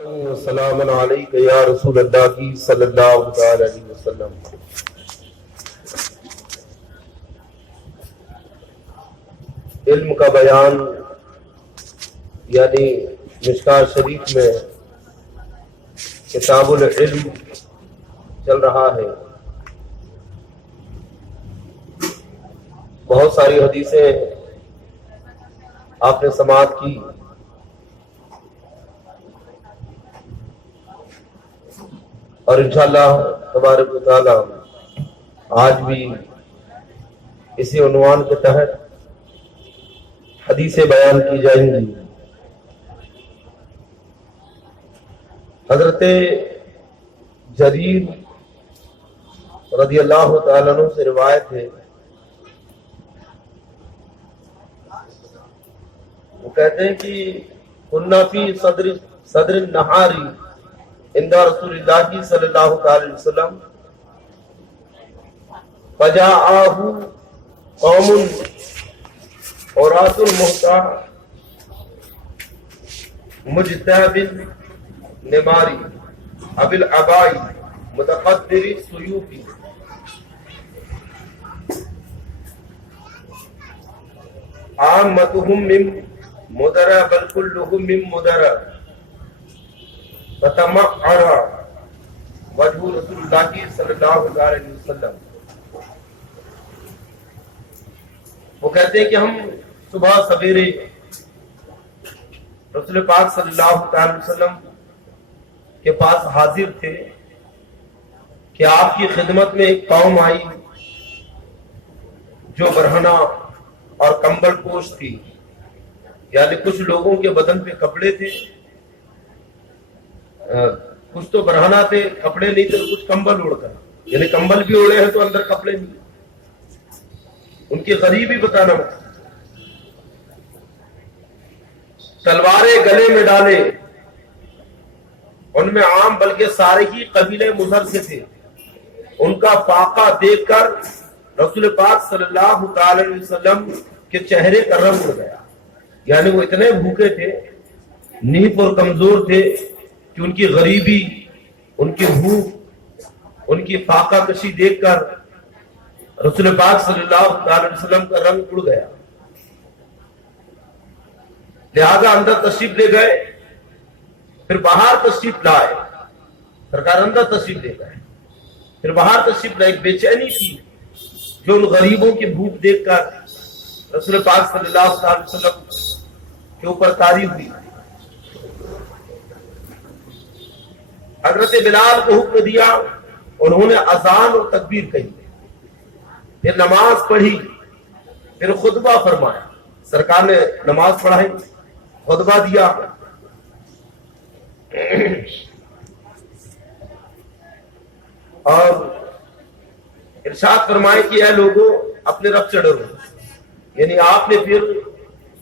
سلام علیک یا رسول اللہ کی صلی اللہ علیہ وسلم۔ علم کا بیان یعنی مشکوٰۃ شریف میں کتاب العلم چل رہا ہے۔ بہت ساری حدیثیں آپ نے سماعت کی۔ اور انشاءاللہ تبارک و تعالی آج بھی اسی عنوان کے تحت حدیثیں بیان کی جائیں گی۔ حضرت جریر رضی اللہ تعالیٰ عنہ سے روایت ہے، وہ کہتے ہیں کہ کنا فی صدر النہاری عند رسول اللہ صلی اللہ علیہ وسلم فجاءہ قوم عراة المحتى مجتاب النمار ابی العبائی متقدر السیوف عامتهم من مدرہ بل کلهم من مدرہ فتمعر وجہ رسول اللہ صلی اللہ علیہ وسلم۔ وہ کہتے ہیں کہ ہم صبح سویرے رسول پاک صلی اللہ علیہ وسلم کے پاس حاضر تھے کہ آپ کی خدمت میں ایک قوم آئی جو برہنہ اور کمبل پوش تھی، یعنی کچھ لوگوں کے بدن پہ کپڑے تھے، کچھ تو برہنہ تھے، کپڑے نہیں تھے، کچھ کمبل اڑ کر، یعنی کمبل بھی اڑے ہیں تو اندر کپڑے نہیں۔ ان کی غریبی بتانا مقصد۔ تلواریں گلے میں ڈالے، ان میں عام بلکہ سارے ہی قبیلے مضر سے تھے۔ ان کا فاقہ دیکھ کر رسول پاک صلی اللہ تعالی علیہ وسلم کے چہرے کا رنگ اڑ گیا، یعنی وہ اتنے بھوکے تھے، نیپ اور کمزور تھے کہ ان کی غریبی، ان کی بھوک، ان کی فاقہ کشی دیکھ کر رسول پاک صلی اللہ علیہ وسلم کا رنگ اڑ گیا۔ لہذا اندر تشریف لے گئے، پھر باہر تشریف لائے، سرکار اندر تشریف لے گئے، پھر باہر تشریف لائے۔ ایک بے چینی تھی جو ان غریبوں کی بھوک دیکھ کر رسول پاک صلی اللہ علیہ وسلم کے اوپر طاری ہوئی۔ حضرت بلال کو حکم دیا، انہوں نے اذان اور تکبیر کہی، پھر نماز پڑھی، پھر خطبہ فرمایا۔ سرکار نے نماز پڑھائی، خطبہ دیا، اور ارشاد فرمائے کہ اے لوگوں اپنے رب سے ڈرو۔ یعنی آپ نے پھر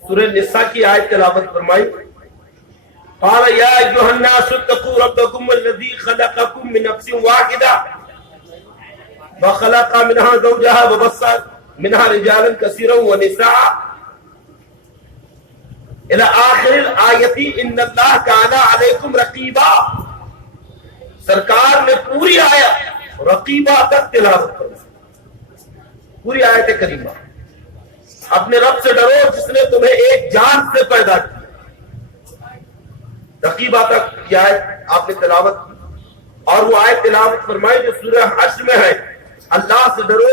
سورہ نساء کی آیت تلاوت فرمائی، قال یا ایھا الناس اتقوا ربکم الذی خلقکم من نفس واحدہ وخلق منها زوجها وبث منها رجالا كثيرا ونساء الى آخر الآیت ان اللہ کان علیکم رقیبا۔ سرکار نے پوری آیت رقیبہ تک تلاوت فرمائی، پوری آیت کریمہ۔ اپنے رب سے ڈرو جس نے تمہیں ایک جان سے پیدا کیا، رقیبہ تک کی آیت آپ نے تلاوت کی۔ اور وہ آیت تلاوت فرمائی جو سورہ حشر میں ہے، اللہ سے ڈرو،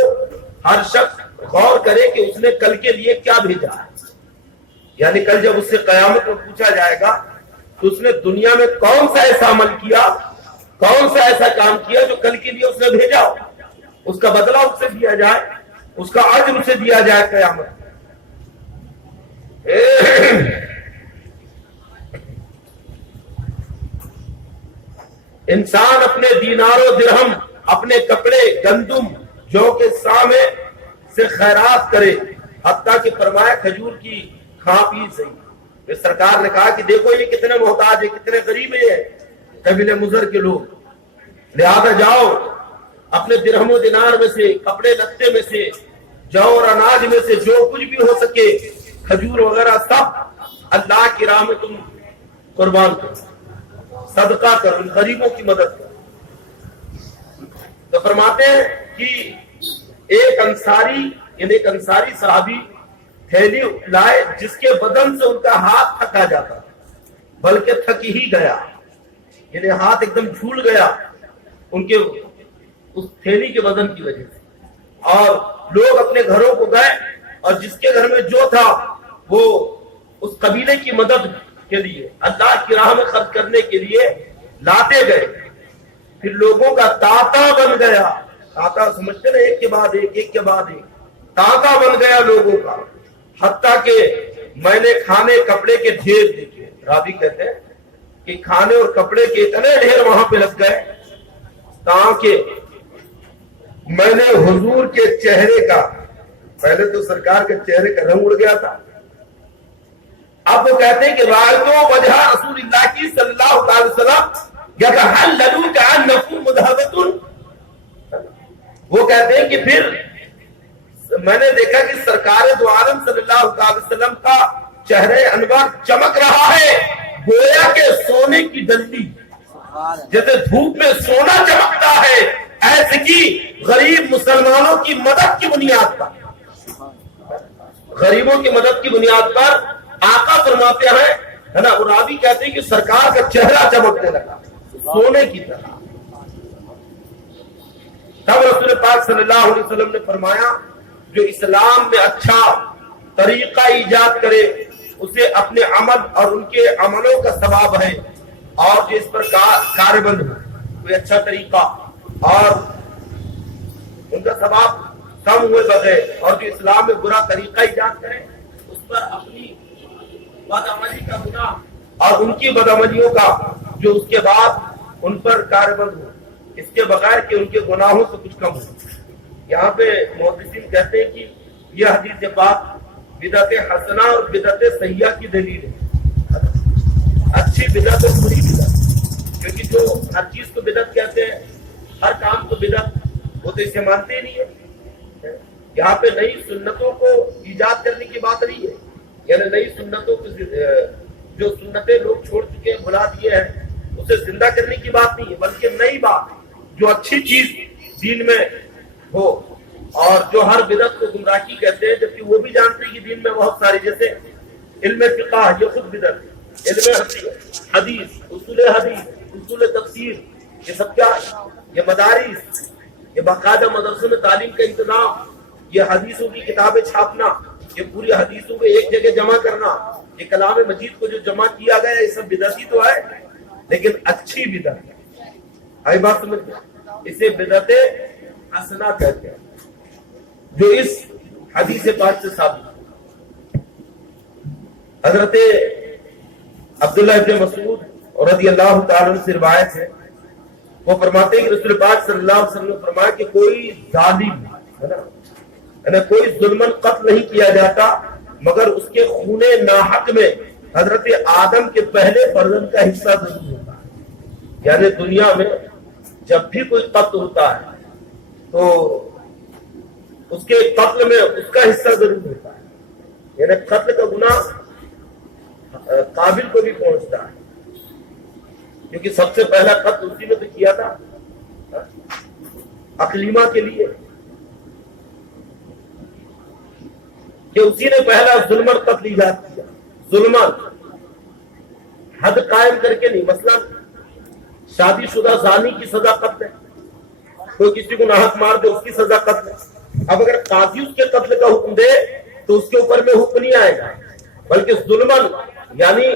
ہر شخص غور کرے کہ اس نے کل کے لیے کیا بھیجا ہے، یعنی کل جب اس سے قیامت میں پوچھا جائے گا تو اس نے دنیا میں کون سا ایسا عمل کیا، کون سا ایسا کام کیا جو کل کے لیے اس نے بھیجا ہو، اس کا بدلہ اس سے دیا جائے، اس کا اجر اسے دیا جائے قیامت۔ انسان اپنے دینار و درہم، اپنے کپڑے، گندم، جو کہ سامے سے خیرات کرے، حتیٰ کہ فرمایا کھجور کی کھا پی صحیح۔ اس سرکار نے کہا کہ دیکھو یہ کتنے محتاج ہیں، کتنے غریب ہیں قبیلے مضر کے لوگ، لہذا جاؤ اپنے درہم و دینار میں سے، کپڑے لتے میں سے، جو اور اناج میں سے جو کچھ بھی ہو سکے، کھجور وغیرہ سب اللہ کی راہ میں تم قربان کرو۔ صدقہ کرو، غریبوں کی مدد کرو. تو فرماتے ہیں کہ ایک انصاری صحابی تھیلی لائے جس کے بدن سے ان کا ہاتھ تھکا جاتا، بلکہ تھک ہی گیا، یعنی ہاتھ ایک دم جھول گیا ان کے اس تھیلی کے وزن کی وجہ سے. اور لوگ اپنے گھروں کو گئے اور جس کے گھر میں جو تھا وہ اس قبیلے کی مدد کے لیے اللہ کی راہ میں خرچ کرنے کے لیے لاتے گئے. پھر لوگوں کا تاتا بن گیا. تاتا سمجھتے نا، ایک کے بعد ایک، ایک کے بعد ایک، تاتا بن گیا لوگوں کا. حتیٰ کہ میں نے کھانے کپڑے کے ڈھیر دیکھے. راوی کہتے ہیں کہ کھانے اور کپڑے کے اتنے ڈھیر وہاں پہ لگ گئے تاکہ میں نے حضور کے چہرے کا، پہلے تو سرکار کے چہرے کا رنگ اڑ گیا تھا، اب وہ کہتے ہیں کہ رأیتو وجہ رسول اللہ کی صلی اللہ علیہ وسلم یتحلل کأنہ مذہبۃ. وہ کہتے ہیں کہ پھر میں نے دیکھا کہ سرکار دو عالم صلی اللہ علیہ وسلم کا چہرے انور چمک رہا ہے گویا کہ سونے کی ڈنڈی، جیسے دھوپ میں سونا چمکتا ہے ایسے کی غریب مسلمانوں کی مدد کی بنیاد پر، غریبوں کی مدد کی بنیاد پر آقا فرماتے ہیں، ہے نا، راوی کہتے ہیں کہ سرکار کا چہرہ چمکنے لگا سونے کی طرح. تب رسول پاک صلی اللہ علیہ وسلم نے فرمایا جو اسلام میں اچھا طریقہ ایجاد کرے اسے اپنے عمل اور ان کے عملوں کا ثواب ہے، اور جو اس پر کاربند ہو کوئی اچھا طریقہ اور ان کا ثواب کم ہوئے بغیر، اور جو اسلام میں برا طریقہ ایجاد کرے اس پر اپنی بدعملی کا گناہ اور ان کی بدعملیوں کا جو اس کے بعد ان پر کاربند ہو، اس کے بغیر کہ ان کے گناہوں سے کچھ کم ہو. یہاں پہ محدثین کہتے ہیں کہ یہ حدیث پاک بدعت حسنہ اور بدعت سیئہ کی دلیل ہے. اچھی بدعت اور بری بدعت، کیونکہ جو ہر چیز کو بدعت کہتے ہیں، ہر کام کو بدعت، وہ تو اسے مانتے ہی نہیں ہے. یہاں پہ نئی سنتوں کو ایجاد کرنے کی بات نہیں ہے، یعنی نئی سنتوں کو جو سنتیں لوگ چھوڑ چکے ہیں، بھلا دیے ہیں، اسے زندہ کرنے کی بات نہیں ہے، بلکہ نئی بات جو اچھی چیز دین میں ہو. اور جو ہر بدعت کو گمراہی کہتے ہیں، جبکہ وہ بھی جانتے ہیں کہ دین میں بہت ساری، جیسے علم فقہ یہ خود بدعت ہے، علم حدیث، اصول تفسیر، یہ سب کیا ہے؟ یہ مدارس، یہ باقاعدہ مدرسوں میں تعلیم کا انتظام، یہ حدیثوں کی کتابیں چھاپنا، یہ پوری حدیثوں کو ایک جگہ جمع کرنا، یہ کلام مجید کو جو جمع کیا گیا یہ سب بدعت ہی تو ہے، لیکن اچھی بدعت ہے. آئی بات سمجھ گئے؟ اسے بدعت حسنہ کہتے ہیں جو اس حدیث پاک سے ثابت. حضرت عبداللہ ابن مسعود رضی اللہ تعالی عنہ سے روایت ہے، وہ فرماتے ہیں کہ رسول پاک صلی اللہ علیہ وسلم نے فرمایا کہ کوئی ظالم ہے نا، کوئی ظلمن قتل نہیں کیا جاتا مگر اس کے خون ناحق میں حضرت آدم کے پہلے فرزند کا حصہ ضرور ہوتا ہے. یعنی دنیا میں جب بھی کوئی قتل ہوتا ہے تو اس کے قتل میں اس کا حصہ ضرور ہوتا ہے، یعنی قتل کا گناہ قابل کو بھی پہنچتا ہے، کیونکہ سب سے پہلا قتل اسی میں تو کیا تھا اقلیمہ کے لیے، کہ اسی نے پہلا ظلمن قتل ایجاد کیا. ظلمن حد قائم کر کے نہیں، مثلا شادی شدہ زانی کی سزا قتل ہے، کوئی کسی کو ناحق مار دے اس کی سزا قتل ہے. اب اگر قاضی اس کے قتل کا حکم دے تو اس کے اوپر میں حکم نہیں آئے گا، بلکہ ظلمن یعنی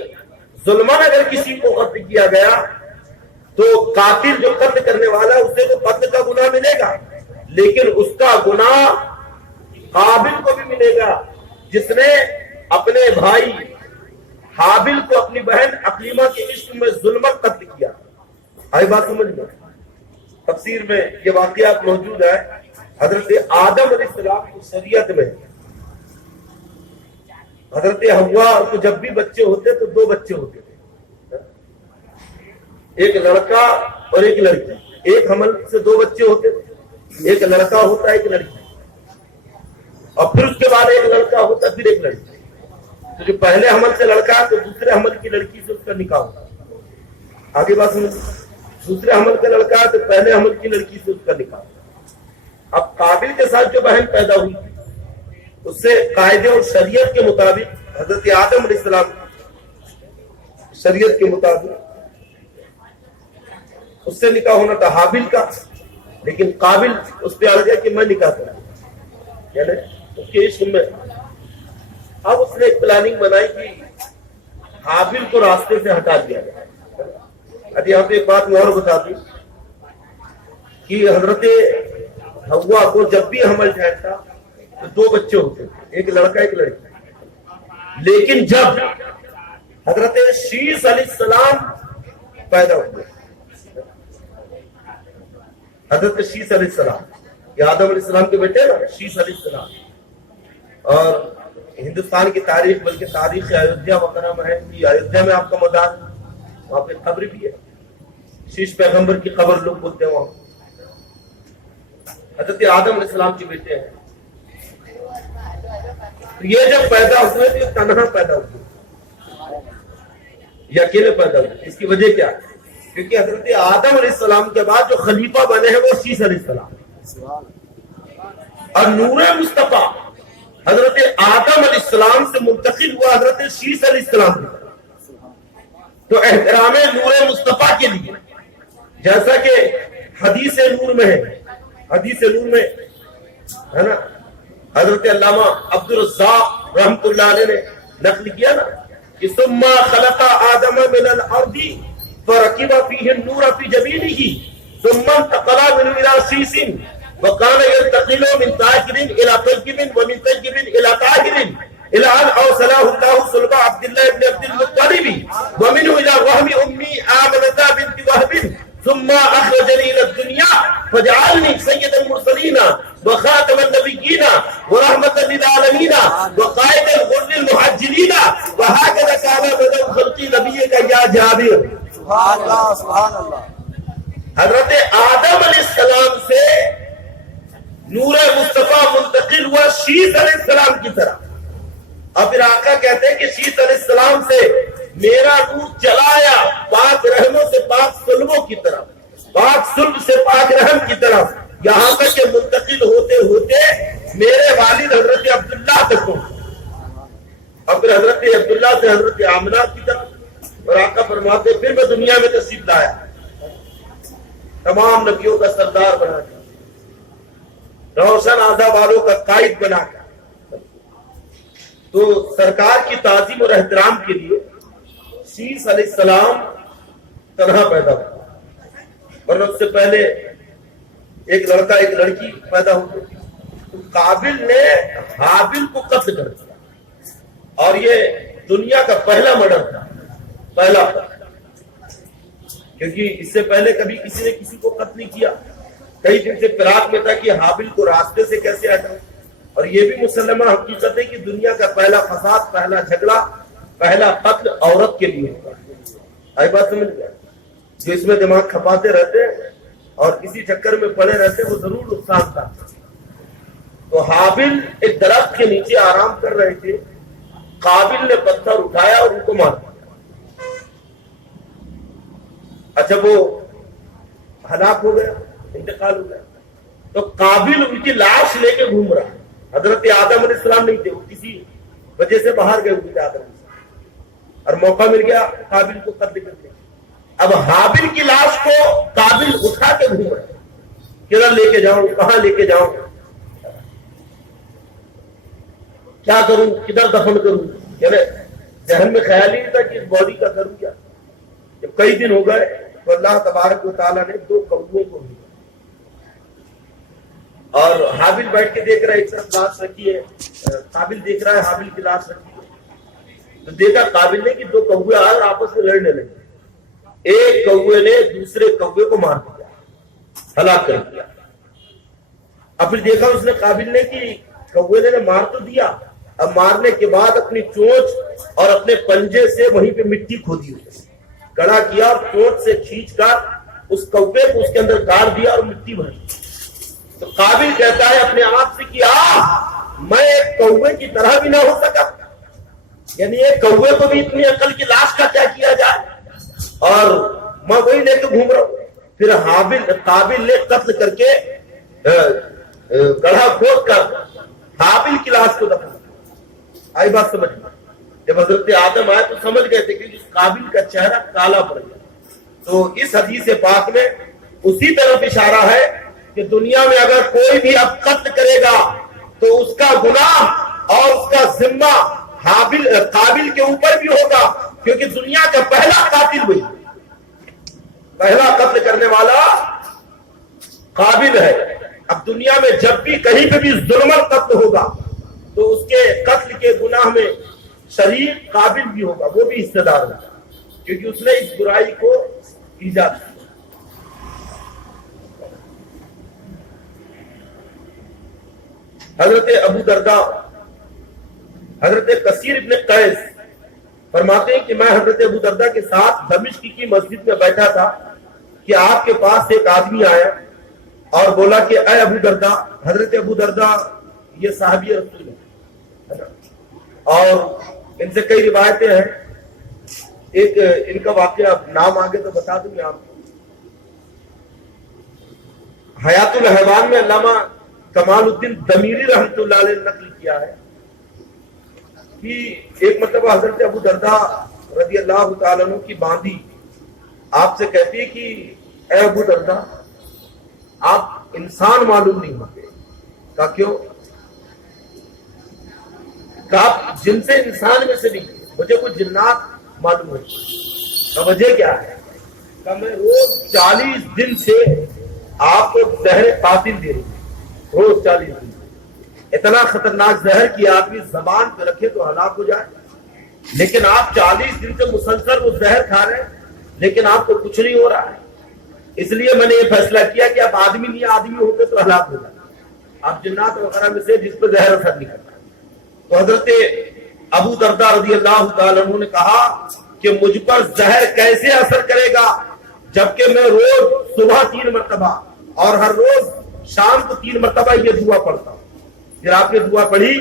ظلمن اگر کسی کو قتل کیا گیا تو قاتل جو قتل کرنے والا اسے تو قتل کا گناہ ملے گا، لیکن اس کا گناہ قابل کو بھی ملے گا جس نے اپنے بھائی حابل کو اپنی بہن اقلیمہ کے عشق میں ظلمن قتل کیا. آئی بات سمجھ میں؟ تفسیر میں یہ واقعات موجود ہے. حضرت آدم علیہ السلام کی شریعت میں حضرت حوا کو جب بھی بچے ہوتے تو دو بچے ہوتے تھے، ایک لڑکا اور ایک لڑکی. ایک حمل سے دو بچے ہوتے تھے، ایک لڑکا ہوتا ایک لڑکی، اور پھر اس کے بعد ایک لڑکا ہوتا پھر ایک لڑکی. تو جو پہلے حمل سے لڑکا تو دوسرے حمل کی لڑکی سے اس کا نکاح ہوتا. آگے بات سنیں، دوسرے حمل کا لڑکا ہے تو پہلے حمل کی لڑکی سے اس کا نکاح. اب قابل کے ساتھ جو بہن پیدا ہوئی اس سے قاعدے اور شریعت کے مطابق حضرت آدم علیہ السلام شریعت کے مطابق اس سے نکاح ہونا تھا حابل کا، لیکن قابل اس پہ اڑ گیا کہ میں نکاح کروں، یعنی اس کے عشق میں. اب اس نے ایک پلاننگ بنائی کہ حابل کو راستے سے ہٹا دیا گیا. اب یہاں پہ ایک بات میں اور بتا دوں کہ حضرت حوا کو جب بھی حمل ٹھہرتا تو 2 بچے ہوتے تھے، ایک لڑکا ایک لڑکی. لیکن جب حضرت شیس علیہ السلام پیدا ہوئے، حضرت شیس علیہ السلام یہ آدم علیہ السلام کے بیٹے نا، شیس علیہ السلام، اور ہندوستان کی تاریخ بلکہ تاریخ ایودھیا وغیرہ میں ہے کہ ایودھیا میں آپ کا مدار، وہاں پہ قبر بھی ہے، شیش پیغمبر کی قبر لوگ بولتے ہیں وہاں. حضرت آدم علیہ السلام کے بیٹے ہیں. یہ جب پیدا ہوئے تو یہ تنہا پیدا ہوئے، یہ اکیلے پیدا ہوئے. اس کی وجہ کیا ہے؟ کیونکہ حضرت آدم علیہ السلام کے بعد جو خلیفہ بنے ہیں وہ شیس علیہ السلام، اور نور مصطفیٰ حضرت آدم علیہ السلام سے منتقل ہوا حضرت شیس علیہ السلام. تو احترام نور مصطفیٰ کے لیے جیسا کہ حدیث نور میں ہے، حدیث نور میں ہے نا، حضرت علامہ عبد الرزاق رحمۃ اللہ علیہ نے نقل کیا نا کہ ثم خلق آدم من الارض فركب فيه النور في جبينه ثم انتقل من الى شيس وكان ينتقل من طاهر الى طيب ومن طيب الى طاهر الى ان اوصله الله صلب عبد الله بن عبد المطلب ومنه الى وهم امي آمنة بنت وهب ثم اخرجني الى الدنيا فجعلني سيد المرسلين وخاتم النبيين ورحمة للعالمين وقائد الغر المحجلين وهكذا كان بدء خلق نبيك يا جابر. سبحان اللہ سبحان اللہ. حضرت آدم علیہ السلام سے نور مصطفیٰ منتقل ہوا شیس علیہ السلام کی طرح. اور پھر آقا کہتے ہیں کہ شیس علیہ السلام سے میرا نور چلایا پاک رحموں سے پاک سلبوں کی طرف، پاک سلب سے پاک رحم کی طرف، یہاں تک کہ منتقل ہوتے ہوتے میرے والد حضرت عبداللہ تک پہنچے، اور پھر حضرت عبداللہ سے حضرت آمنہ کی طرف. اور آقا فرماتے پھر میں دنیا میں تشریف لایا تمام نبیوں کا سردار بنا کر، روشن آزا والوں کا قائد بنا کر. تو سرکار کی تعظیم اور احترام کے لیے شیس علیہ السلام تنہا پیدا ہوا، اور اس سے پہلے ایک لڑکا ایک لڑکی پیدا ہوئی. تو قابل نے حابل کو قتل کر دیا، اور یہ دنیا کا پہلا مرڈر تھا، پہلا، کیونکہ اس سے پہلے کبھی کسی نے کسی کو قتل نہیں کیا. کئی دن سے فراق میں تھا کہ حابل کو راستے سے کیسے ہٹاؤں. اور یہ بھی مسلمہ حقیقت ہے کہ دنیا کا پہلا فساد، پہلا جھگڑا، پہلا قتل عورت کے لیے ہوتا ہے. آئی بات سمجھ گیا؟ جو اس میں دماغ کھپاتے رہتے اور کسی چکر میں پڑے رہتے وہ ضرور نقصان تھا. تو حابل ایک درخت کے نیچے آرام کر رہے تھے، قابل نے پتھر اٹھایا اور ان کو مار دیا. اچھا وہ ہلاک ہو گیا، انتقال ہو گیا، تو قابل ان کی لاش لے کے گھوم رہا. حضرت آدم علیہ السلام نہیں تھے، وہ کسی وجہ سے باہر گئے ہوئے تھے آدم علیہ السلام، اور موقع مل گیا قابل کو قتل کر دیا. اب حابل کی لاش کو قابل اٹھا کے گھوم رہا، کدھر لے کے جاؤں، کہاں لے کے جاؤں، کیا کروں، کدھر دفن کروں. یعنی ذہن میں خیال ہی نہیں تھا کہ اس باڈی کا کروں کیا. جب کئی دن ہو گئے تو اللہ تبارک و تعالیٰ نے 2 کووں کو بھیجا، اور حابل بیٹھ کے دیکھ رہا ہے ایک طرف لاش رکھی ہے، قابل دیکھ رہا ہے حابل کی لاش رکھی ہے. تو دیکھا قابل نے کہ 2 کوے آئے اور آپس میں لڑنے لگے. ایک کوے نے دوسرے کوے کو مار دیا، ہلاک کر دیا. اب پھر دیکھا اس نے قابل نے کہ کوے نے مار تو دیا، اب مارنے کے بعد اپنی چونچ اور اپنے پنجے سے وہیں پہ مٹی کھودی، گڑا کیا اور چونچ سے کھینچ کر اس کوے کو اس کے اندر گاڑ دیا اور مٹی بھری. تو قابل کہتا ہے اپنے آپ سے کہ میں ایک کوے کی طرح بھی نہ ہو سکا، یعنی ایک کوے کو بھی اتنی عقل کی لاش کا کیا کیا جائے. اور میں وہی لے کے گھوم رہا ہوں. پھر قابل نے قتل کر کے گڑھا کھود کر حابل کی لاش کو دفن. آئی بات سمجھ میں؟ جب حضرت آدم آئے تو سمجھ گئے تھے کہ اس قابل کا چہرہ کالا پڑ گیا. تو اس حدیث پاک میں اسی طرف اشارہ ہے کہ دنیا میں اگر کوئی بھی اب قتل کرے گا تو اس کا گناہ اور اس کا ذمہ قابل کے اوپر بھی ہوگا, کیونکہ دنیا کا پہلا قاتل وہی, پہلا قتل کرنے والا قابل ہے. اب دنیا میں جب بھی کہیں پہ بھی ظلم قتل ہوگا تو اس کے قتل کے گناہ میں شریک قابل بھی ہوگا, وہ بھی حصہ دار ہوگا, کیونکہ اس نے اس برائی کو ایجاد کیا. حضرت ابو درداء حضرت کثیر ابن قیس فرماتے ہیں کہ میں حضرت ابو درداء کے ساتھ دمشق کی مسجد میں بیٹھا تھا کہ آپ کے پاس ایک آدمی آیا اور بولا کہ اے ابو درداء. حضرت ابو درداء یہ صحابی رسول ہے اور ان سے کئی روایتیں ہیں. ایک ان کا واقعہ نام آگے تو بتا دوں گا آپ کو. حیات الحیوان میں علامہ کمال الدین دمیری رحمۃ اللہ علیہ نے نقل کیا ہے کہ ایک مرتبہ حضرت ابو درداء رضی اللہ تعالیٰ عنہ کی باندھی آپ سے کہتی ہے کہ اے ابو درداء آپ انسان معلوم نہیں ہوتے. کہا کیوں؟ کہا آپ جن سے انسان میں سے نہیں, مجھے کوئی جنات معلوم ہے. کہا وجہ کیا ہے؟ کہا میں روز 40 دن سے آپ کو زہر قاتل دے رہی ہوں, روز 40 دن. اتنا خطرناک زہر کی آدمی زبان پہ رکھے تو ہلاک ہو جائے, لیکن آپ 40 دن سے مسلسل وہ زہر کھا رہے ہیں لیکن آپ کو کچھ نہیں ہو رہا ہے. اس لیے میں نے یہ فیصلہ کیا کہ آپ آدمی نہیں آدمی ہوتے تو ہلاک ہو جائے, آپ جنات وغیرہ میں سے جس پہ زہر اثر نہیں کرتا. تو حضرت ابو درداء رضی اللہ تعالیٰ عنہ نے کہا کہ مجھ پر زہر کیسے اثر کرے گا جبکہ میں روز صبح 3 مرتبہ اور ہر روز شام کو 3 مرتبہ یہ دعا پڑھتا ہوں. پھر آپ نے دعا پڑھی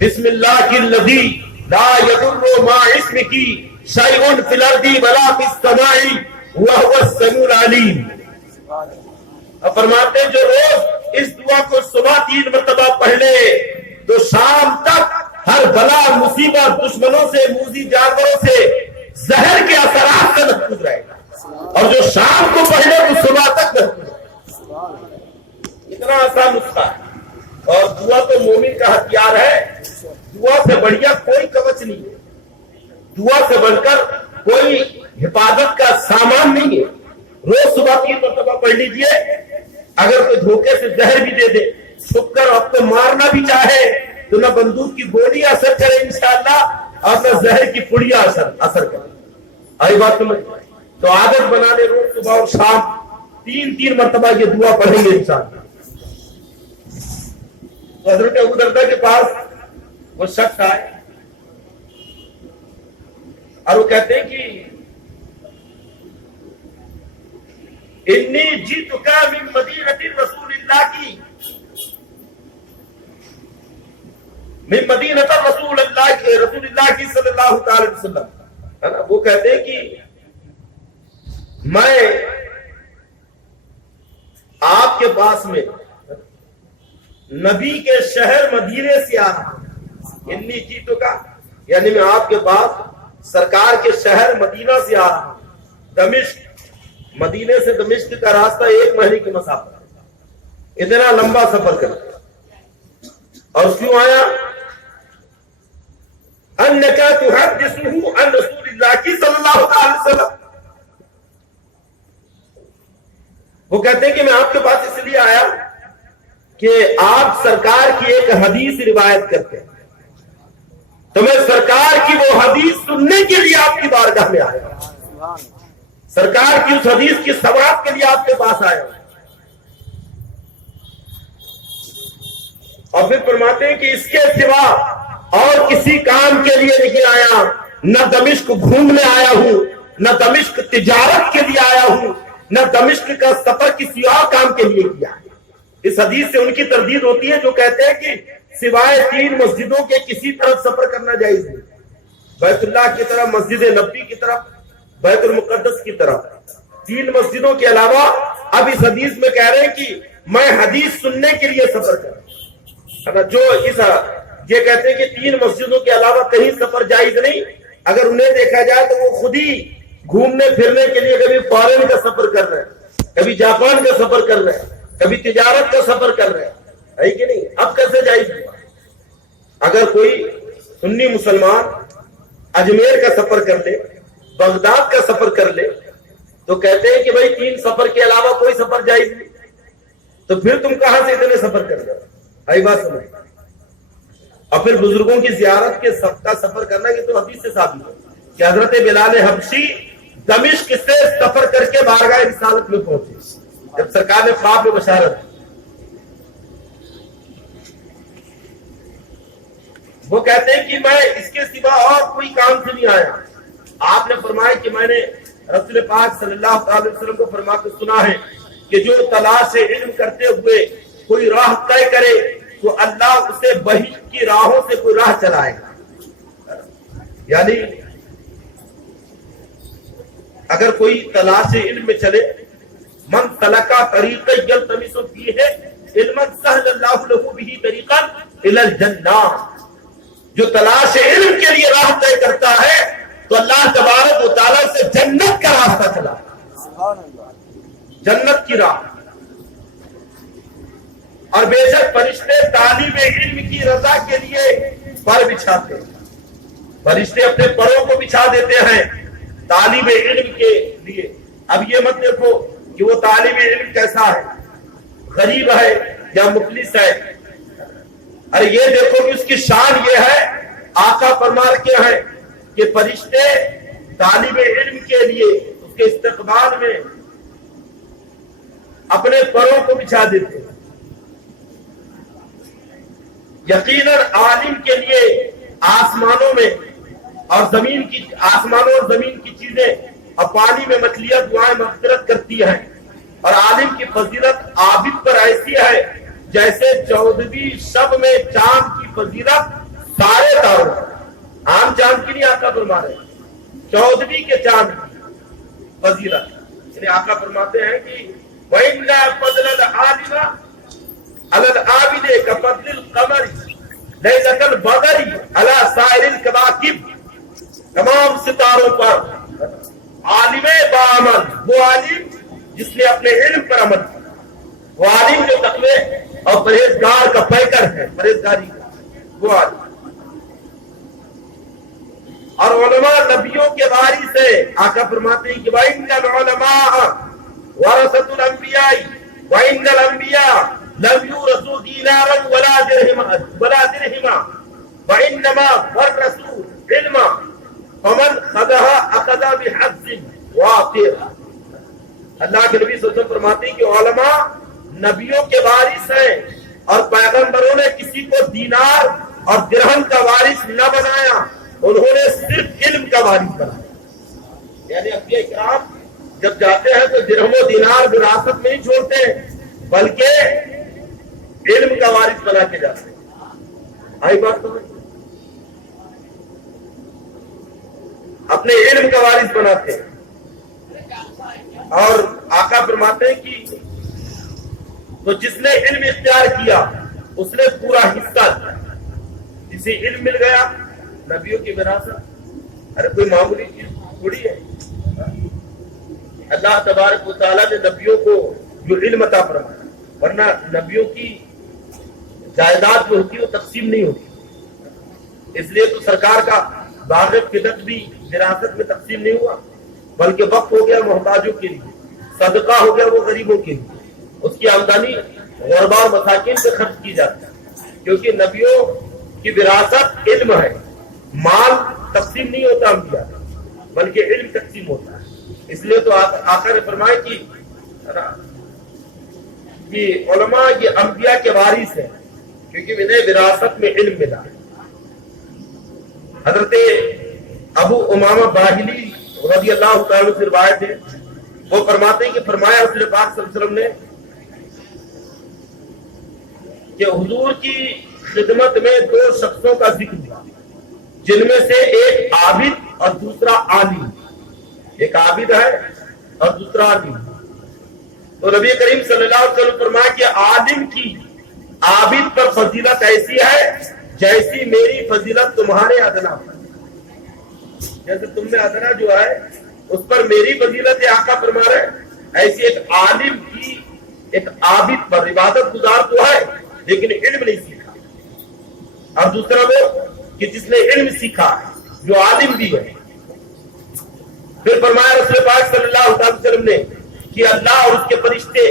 بسم اللہ کی الذی لا یضر مع اسمہ شیء فی الارض ولا فی السماء وهو السمیع العلیم. اب فرماتے ہیں جو روز اس دعا کو صبح 3 مرتبہ پڑھ لے تو شام تک ہر بلا مصیبت دشمنوں سے موذی جانوروں سے زہر کے اثرات سے محفوظ رہے گا, اور جو شام کو پڑھ لے تو صبح تک محفوظ رہے گا. اتنا آسان نسخہ ہے. اور دعا تو مومن کا ہتھیار ہے, دعا سے بڑھیا کوئی کوچ نہیں ہے, دعا سے بڑھ کر کوئی حفاظت کا سامان نہیں ہے. روز صبح 3 مرتبہ پڑھ لیجئے. اگر کوئی دھوکے سے زہر بھی دے دے, چھپ کر آپ کو مارنا بھی چاہے تو نہ بندوق کی گولی اثر کرے انشاءاللہ, اور نہ زہر کی پڑیا اثر کرے. آئی بات سمجھ؟ تو عادت بنا لے روز صبح اور شام 3 مرتبہ یہ دعا پڑھیں گے انشاءاللہ. تو حضرت ابو درداء کے پاس وہ شخص آئے اور وہ کہتے ہیں کہ انی جیتک من مدینۃ رسول اللہ کی من مدینۃ رسول اللہ کی صلی اللہ تعالی وسلم, ہے نا. وہ کہتے ہیں کہ میں آپ کے پاس میں نبی کے شہر مدینے سے آ رہا ہوں. انی جیتک یعنی میں آپ کے پاس سرکار کے شہر مدینہ سے آ رہا ہوں. دمشق, مدینے سے دمشق کا راستہ 1 مہینے کی مسافت ہے. اتنا لمبا سفر کر, اور کیوں آیا؟ انک تحدثه عن رسول اللہ صلی اللہ علیہ وسلم. وہ کہتے ہیں کہ میں آپ کے پاس اس لیے آیا کہ آپ سرکار کی ایک حدیث روایت کرتے ہیں, تو میں سرکار کی وہ حدیث سننے کے لیے آپ کی بارگاہ میں آیا, سرکار کی اس حدیث کی سماعت کے لیے آپ کے پاس آیا. اور پھر فرماتے ہیں کہ اس کے سوا اور کسی کام کے لیے نہیں آیا, نہ دمشق گھومنے آیا ہوں, نہ دمشق تجارت کے لیے آیا ہوں, نہ دمشق کا سفر کسی اور کام کے لیے کیا. اس حدیث سے ان کی تردید ہوتی ہے جو کہتے ہیں کہ سوائے 3 مسجدوں کے کسی طرف سفر کرنا جائز نہیں, بیت اللہ کی طرف, مسجد نبی کی طرف, بیت المقدس کی طرف. 3 مسجدوں کے علاوہ اب اس حدیث میں کہہ رہے ہیں کہ میں حدیث سننے کے لیے سفر کروں. جو یہ کہتے ہیں کہ 3 مسجدوں کے علاوہ کہیں سفر جائز نہیں. اگر انہیں دیکھا جائے تو وہ خود ہی گھومنے پھرنے کے لیے کبھی فارن کا سفر کر رہے ہیں, کبھی جاپان کا سفر کر رہے ہیں, کبھی تجارت کا سفر کر رہے ہیں, ہے کہ نہیں؟ اب کیسے جائز ہوا؟ اگر کوئی سنی مسلمان اجمیر کا سفر کر لے, بغداد کا سفر کر لے, تو کہتے ہیں کہ بھائی 3 سفر کے علاوہ کوئی سفر جائز نہیں. تو پھر تم کہاں سے اتنے سفر کر رہے ہو؟ آئی بات سمجھ. اور پھر بزرگوں کی زیارت کے کا سفر کرنا, یہ تو حدیث سے ثابت ہے کہ حضرت بلال حبشی دمشق سے سفر کر کے بارگاہ رسالت میں پہنچے جب سرکار نے خواب میں بشارت. وہ کہتے ہیں کہ میں اس کے سوا اور کوئی کام سے نہیں آیا. آپ نے فرمایا کہ میں نے رسول پاک صلی اللہ علیہ وسلم کو فرماتے سنا ہے کہ جو تلاش علم کرتے ہوئے کوئی راہ طے کرے تو اللہ اسے بہشت کی راہوں سے کوئی راہ چلائے گا. یعنی اگر کوئی تلاش علم میں چلے, من سلکا طریقا یلتمس فیہ علما سہل اللہ لہ بہ طریقا الی الجنہ, جو تلاش علم کے لیے راہ طے کرتا ہے تو اللہ تبارک و تعالیٰ سے جنت کا راستہ چلا, جنت کی راہ. اور بے شک فرشتے طالب علم کی رضا کے لیے پر بچھاتے ہیں. فرشتے اپنے پروں کو بچھا دیتے ہیں طالب علم کے لیے. اب یہ مت دیکھو کہ وہ طالب علم کیسا ہے, غریب ہے یا مفلس ہے. ارے یہ دیکھو کہ اس کی شان یہ ہے, آقا فرما کے ہیں کہ فرشتے طالب علم کے لیے اس کے استقبال میں اپنے پروں کو بچھا دیتے ہیں. یقیناً عالم کے لیے آسمانوں میں اور زمین کی آسمانوں اور زمین کی چیزیں اور پانی میں مچھلیاں دعائیں مغفرت کرتی ہیں. اور عالم کی فضیلت عابد پر ایسی ہے جیسے 14ویں شب میں چاند کی فضیلت سارے تاروں, عام چاند کی نہیں آقا فرما رہے, 14ویں کے چاند کی فضیلت. یعنی آقا فرماتے ہیں کہ وَإِنَّا فَضْلَ الْعَالِمَ عَلَى الْعَابِدِ كَفَضْلِ الْقَمَرِ لَيْلَةَ الْبَدْرِ عَلَى سَائِرِ الْكَوَاكِبِ. تمام ستاروں پر عالم باعمل, وہ عالم جس نے اپنے علم پر عمل کیا, وہ عالم جو تقوی اور پرہیزگار کا پیکر ہے, پرہیزگاری کا وہ عالم. اور علماء نبیوں کے وارث ہے. آقا فرماتے ہیں کہ وَإِنَّ الْعُلَمَاءَ وَرَثَةُ الْأَنْبِيَاءِ وَإِنَّ الْأَنْبِيَاءَ لَمْ يُورَثُوا دِينَارًا وَلَا دِرْهَمًا وَإِنَّمَا وَرَّثُوا عِلْمًا فَمَنْ خَذَهَا أَخَذَ بِحَظٍّ وَافِرٍ. اللہ کے نبی صلی اللہ علیہ وسلم فرماتے ہیں کہ علماء نبیوں کے وارث ہیں اور پیغمبروں نے کسی کو دینار اور درہم کا وارث نہ بنایا, انہوں نے صرف علم کا وارث بنایا. یعنی انبیاء کرام جب جاتے ہیں تو درہم و دینار وراثت میں نہیں چھوڑتے بلکہ علم کا وارث بنا کے جاتے ہیں. آئی بات سمجھ, اپنے علم کا وارث بناتے ہیں. اور آقا فرماتے ہیں کہ تو جس نے علم اختیار کیا اس نے پورا حصہ دیا. جسے علم مل گیا نبیوں کی وراثت, ارے کوئی معمولی چیز تھوڑی ہے. اللہ تبارک و تعالیٰ نے نبیوں کو جو علم عطا فرمایا, ورنہ نبیوں کی جائیداد جو ہوتی ہے وہ تقسیم نہیں ہوتی. اس لیے تو سرکار کا باغ فدق بھی وراثت میں تقسیم نہیں ہوا بلکہ وقف ہو گیا محتاجوں کے لیے, صدقہ ہو گیا وہ غریبوں کے لیے. اس کی آمدنی غربا اور مساکین سے خرچ کی جاتی ہے, کیونکہ نبیوں کی وراثت علم ہے. مال تقسیم نہیں ہوتا انبیاء بلکہ علم تقسیم ہوتا ہے. اس لیے تو آقا نے فرمایا کہ علماء یہ انبیاء کے وارث ہیں کیونکہ انہیں وراثت میں علم ملا. حضرت ابو امامہ باہلی رضی اللہ تعالیٰ سے روایت ہے, وہ فرماتے ہیں کہ فرمایا رسول پاک صلی اللہ علیہ وسلم نے کہ حضور کی خدمت میں 2 شخصوں کا ذکر ہوا جن میں سے ایک عابد اور دوسرا عالم. ایک عابد ہے اور دوسرا عالم. تو نبی کریم صلی اللہ علیہ وسلم فرمایا کہ عالم کی عابد پر فضیلت ایسی ہے جیسی میری فضیلت تمہارے ادنا پر. جیسے تم میں ادنا جو ہے اس پر میری فضیلت ہے آقا فرما رہے ہیں، ایسی ایک عالم کی ایک عابد پر، عبادت گزار تو ہے لیکن علم نہیں سیکھا. اور دوسرا وہ کہ جس نے علم سیکھا جو عالم بھی ہے. پھر فرمایا رسول پاک صلی اللہ علیہ وسلم نے کہ اللہ اور اس کے فرشتے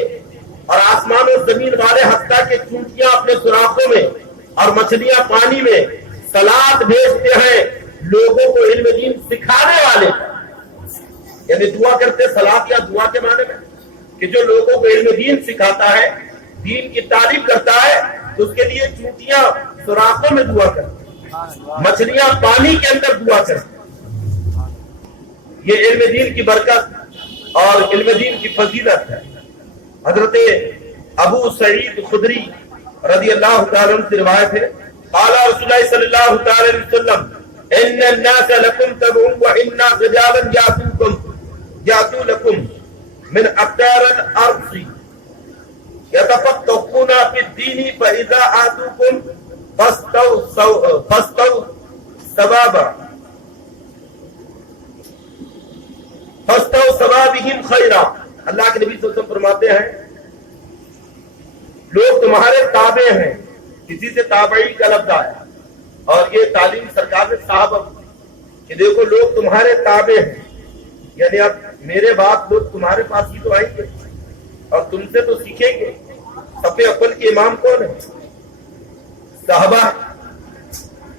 اور آسمان و زمین والے حتیٰ کہ چونٹیاں اپنے سوراخوں میں اور مچھلیاں پانی میں صلات بھیجتے ہیں لوگوں کو علم دین سکھانے والے. یعنی دعا کرتے صلات یا دعا کے معنی میں کہ جو لوگوں کو علم دین سکھاتا ہے، دین کی تعلیم کرتا ہے، تو اس کے لیے چونٹیاں سوراخوں میں دعا کرتی ہیں، مچھلیاں پانی کے اندر دعا کرتی ہیں. یہ علم دین کی برکت اور علم دین کی فضیلت ہے. حضرت ابو سعید خدری رضی اللہ تعالی عنہ سے روایت ہے، قال رسول اللہ صلی اللہ تعالی علیہ وسلم ان الناس لكم تبع وان رجالا ياتوا لكم من اقطار الارض يتفقهون في الدين فاذا اتوكم فاستوا ثوابهم خیرا. اللہ کے نبی صلی اللہ علیہ وسلم فرماتے ہیں لوگ تمہارے تابع ہیں. کسی سے تابعی کا لفظ آیا اور یہ تعلیم سرکار نے صحابہ کہ دیکھو لوگ تمہارے تابع ہیں، یعنی اب میرے بعد لوگ تمہارے پاس ہی تو آئیں گے اور تم سے تو سیکھیں گے. صف اول کے امام کون ہے؟ صحابہ.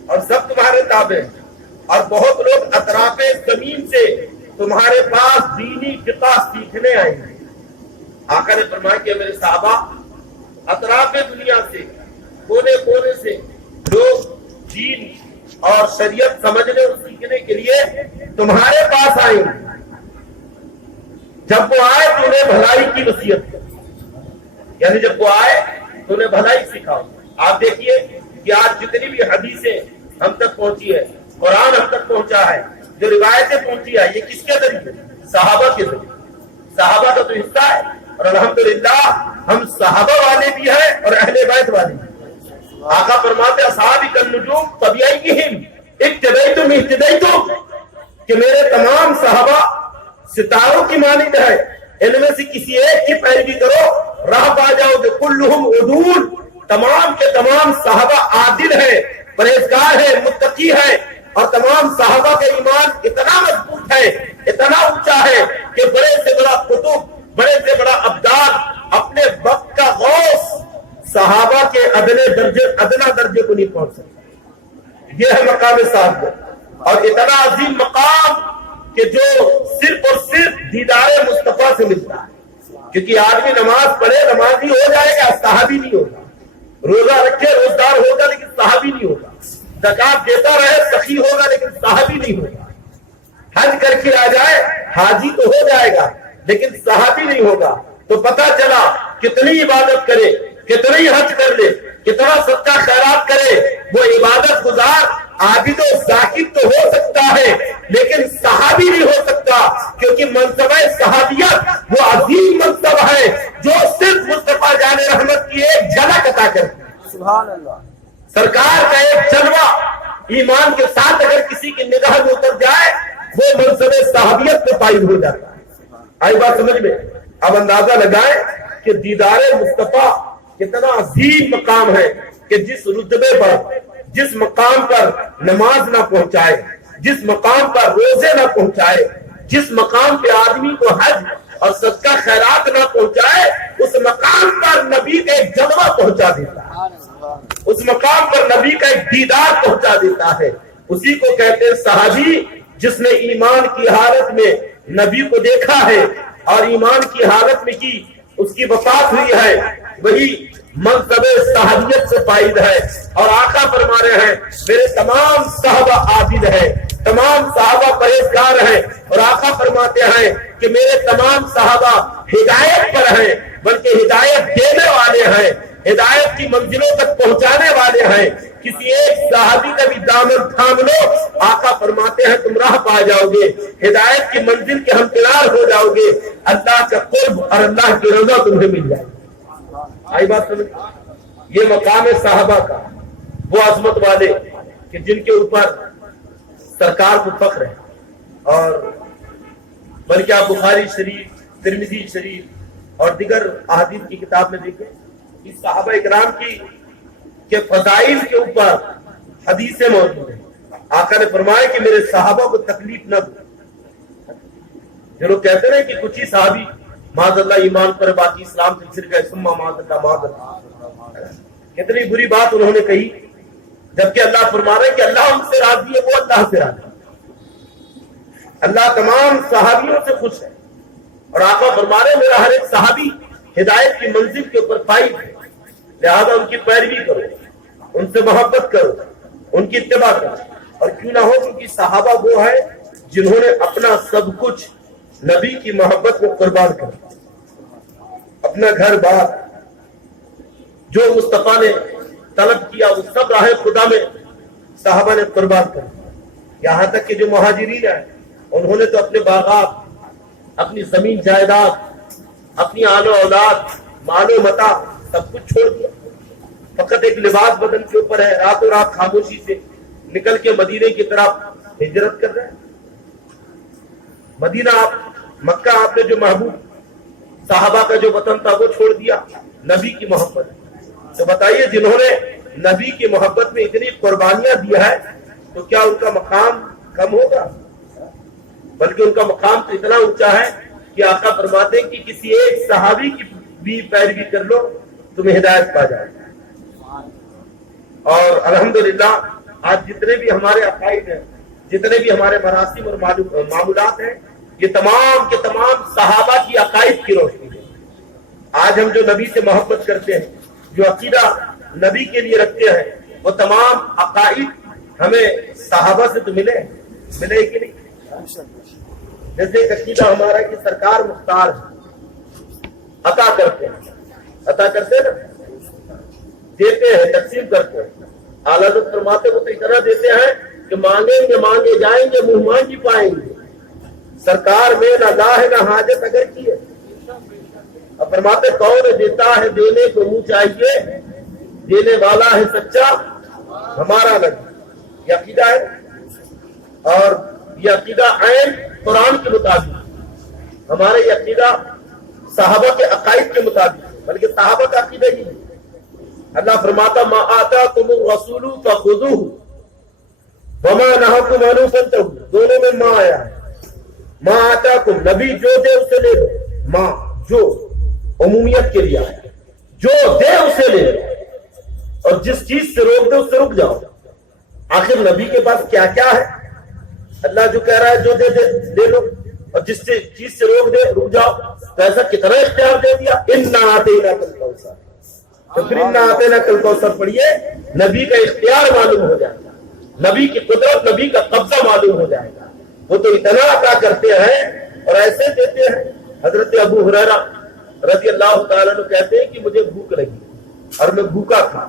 اور سب تمہارے تابع ہیں اور بہت لوگ اطراف زمین سے تمہارے پاس دینی فقہ سیکھنے آئیں گے. آقا نے فرمایا کہ میرے صحابہ اطراف دنیا سے کونے کونے سے لوگ دین اور شریعت سمجھنے اور سیکھنے کے لیے تمہارے پاس آئیں گے. جب وہ آئے تو انہیں بھلائی کی وصیت کرو، یعنی جب وہ آئے تو انہیں بھلائی سکھاؤ. آپ دیکھیے کہ آج جتنی بھی حدیثیں ہم تک پہنچی ہے، قرآن ہم تک پہنچا ہے، جو روایتیں پہنچی ہے، یہ کس کے ذریعے؟ صحابہ کے ذریعے. صحابہ کا تو حصہ ہے اور الحمدللہ ہم صحابہ والے بھی ہیں اور اہل بیت والے بھی. آقا فرماتے اصحابی کالنجوم فبأیہم اقتدیتم اہتدیتم کہ میرے تمام صحابہ ستاروں کی مانند ہے، ان میں سے کسی ایک کی پیروی کرو راہ پا جاؤ گے. کلہم عدول، تمام کے تمام صحابہ عادل ہیں، پرہیزگار ہیں، متقی ہیں، اور تمام صحابہ کا ایمان اتنا مضبوط ہے، اتنا اونچا ہے کہ بڑے سے بڑا قطب، بڑے سے بڑا ابدال، اپنے وقت کا غوث صحابہ کے ادنا درجے کو نہیں پہنچ سکتا. یہ ہے مقام صحابہ، اور اتنا عظیم مقام کہ جو صرف اور صرف دیدار مصطفیٰ سے ملتا ہے. کیونکہ آدمی نماز پڑھے نمازی ہو جائے گا، صحابی نہیں ہوگا. روزہ رکھے روزدار ہوگا لیکن صحابی نہیں ہوگا. زکات دیتا رہے سخی ہوگا لیکن صحابی نہیں ہوگا. حج کر کے آ جائے حاجی تو ہو جائے گا لیکن صحابی نہیں ہوگا. تو پتہ چلا کتنی عبادت کرے، کتنی حج کر لے، کتنا صدقہ خیرات کرے، وہ عبادت گزار عابد و ذاکر تو ہو سکتا ہے لیکن صحابی نہیں ہو سکتا. کیونکہ منصبہ صحابیت وہ عظیم منصب ہے جو صرف مصطفیٰ جان رحمت کی ایک جھلک عطا کرتی ہے. سبحان اللہ. سرکار کا ایک جلوہ ایمان کے ساتھ اگر کسی کی نگاہ میں اتر جائے وہ منصب صحابیت میں فائز ہو جاتا ہے. آئی بات سمجھ میں؟ اب اندازہ لگائیں کہ دیدار مصطفیٰ کتنا عظیم مقام ہے کہ جس رتبے پر، جس مقام پر نماز نہ پہنچائے، جس مقام پر روزے نہ پہنچائے، جس مقام پہ آدمی کو حج اور صدقہ خیرات نہ پہنچائے، اس مقام پر نبی کا ایک جلوہ پہنچا دیتا ہے، اس مقام پر نبی کا ایک دیدار پہنچا دیتا ہے. اسی کو کہتے ہیں صحابی، جس نے ایمان کی حالت میں نبی کو دیکھا ہے اور ایمان کی حالت میں کی اس کی وفات ہوئی ہے، وہی منصب صحابیت سے فائد ہے. اور آقا فرما رہے ہیں میرے تمام صحابہ عابد ہیں، تمام صحابہ پرہیزگار ہیں، اور آقا فرماتے ہیں کہ میرے تمام صحابہ ہدایت پر ہیں بلکہ ہدایت دینے والے ہیں. ہدایت کی منزلوں تک پہنچانے والے ہیں. کسی ایک صحابی کا بھی دامن تھام لو, آقا فرماتے ہیں تم راہ پا جاؤ گے, ہدایت کی منزل کے ہمکنار ہو جاؤ گے, اللہ کا قرب اور اللہ کی رضا تمہیں مل جائے گی. آئی بات سمجھ؟ یہ مقام صحابہ کا, وہ عظمت والے کہ جن کے اوپر سرکار کو فخر ہے. اور بلکہ آپ بخاری شریف, ترمذی شریف اور دیگر احادیث کی کتاب میں دیکھیں, اس صحابہ اکرام کی کے فضائل کے اوپر حدیثیں موجود ہیں. آقا نے فرمایا کہ میرے صحابہ کو تکلیف نہ دو. جو لوگ کہتے ہیں کہ کچھ ہی صحابی معاذ اللہ ایمان پر باقی اسلام سے پھر گئے, ثم معاذ اللہ, کتنی بری بات انہوں نے کہی, جبکہ اللہ فرما رہے کہ اللہ ان سے راضی ہے, وہ اللہ سے راضی ہے. اللہ تمام صحابیوں سے خوش ہے, اور آقا فرما رہے میرا ہر ایک صحابی ہدایت کی منزل کے اوپر فائز ہے, لہذا ان کی پیروی کرو, ان سے محبت کرو, ان کی اتباع کرو. اور کیوں نہ ہو, کیونکہ صحابہ وہ ہے جنہوں نے اپنا سب کچھ نبی کی محبت میں قربان کر, اپنا گھر بار جو مصطفیٰ نے طلب کیا وہ سب راہ خدا میں صحابہ نے قربان کر. یہاں تک کہ جو مہاجرین ہیں انہوں نے تو اپنے باغات, اپنی زمین جائیداد, اپنی آل و اولاد, مال و متاع سب کچھ چھوڑ دیا. فقط ایک لباس بدن کے اوپر ہے, راتوں رات خاموشی سے نکل کے مدینے کی طرف ہجرت کر رہے ہیں. مدینہ مکہ آپ نے جو محبوب صحابہ کا جو وطن تھا وہ چھوڑ دیا نبی کی محبت. تو بتائیے جنہوں نے نبی کی محبت میں اتنی قربانیاں دیا ہے تو کیا ان کا مقام کم ہوگا؟ بلکہ ان کا مقام تو اتنا اونچا ہے کہ آقا فرماتے ہیں کہ کسی ایک صحابی کی بھی پیروی کر لو تمہیں ہدایت پا جائے. اور الحمدللہ آج جتنے بھی ہمارے عقائد ہیں, جتنے بھی ہمارے مراسم اور معمولات ہیں, یہ تمام کے تمام صحابہ کی عقائد کی روشنی ہے. آج ہم جو نبی سے محبت کرتے ہیں, جو عقیدہ نبی کے لیے رکھتے ہیں, وہ تمام عقائد ہمیں صحابہ سے تو ملے کہ نہیں. جیسے ایک عقیدہ ہمارا کہ سرکار مختار عطا کرتے ہیں نا, دیتے ہیں, تقسیم کرتے ہیں. اعلیٰ حضرت فرماتے وہ تو اتنا دیتے ہیں کہ مانگیں گے مانگے جائیں گے, منہ مانگی پائیں گے. سرکار میں نہ لا ہے نہ حاجت اگر کی ہے. اب فرماتے کون دیتا ہے دینے کو منہ چاہیے, دینے والا ہے سچا ہمارا نبی. یہ عقیدہ ہے, اور یہ عقیدہ عین قرآن کے مطابق, ہمارے یہ عقیدہ صحابہ کے عقائد کے مطابق, بلکہ صحابہ کا عقیدہ ہی نہیں. اللہ فرماتا ما آتاکم الرسول فخذوہ وما نہاکم عنہ فانتہوا, دونوں میں ماں آیا ہے. ما آتاکم, نبی جو دے اسے لے لو, ماں جو عمومیت کے لیے آیا, جو دے اسے لے لو, اور جس چیز سے روک دے اس سے رک جاؤ. آخر نبی کے پاس کیا کیا ہے؟ اللہ جو کہہ رہا ہے جو دے دے لے لو, اور جس چیز سے روک دے رک جاؤ. تو ایسا کتنا اختیار دے دیا. انا اعطیناک الکوثر, تو پھر انا اعطیناک الکوثر پڑھیے, نبی کا اختیار معلوم ہو جائے گا, نبی کی قدرت, نبی کا قبضہ معلوم ہو جائے گا. وہ تو اتنا عطا کرتے ہیں اور ایسے دیتے ہیں. حضرت ابو ہریرہ رضی اللہ تعالیٰ عنہ کہتے ہیں کہ مجھے بھوک لگی اور میں بھوکا تھا.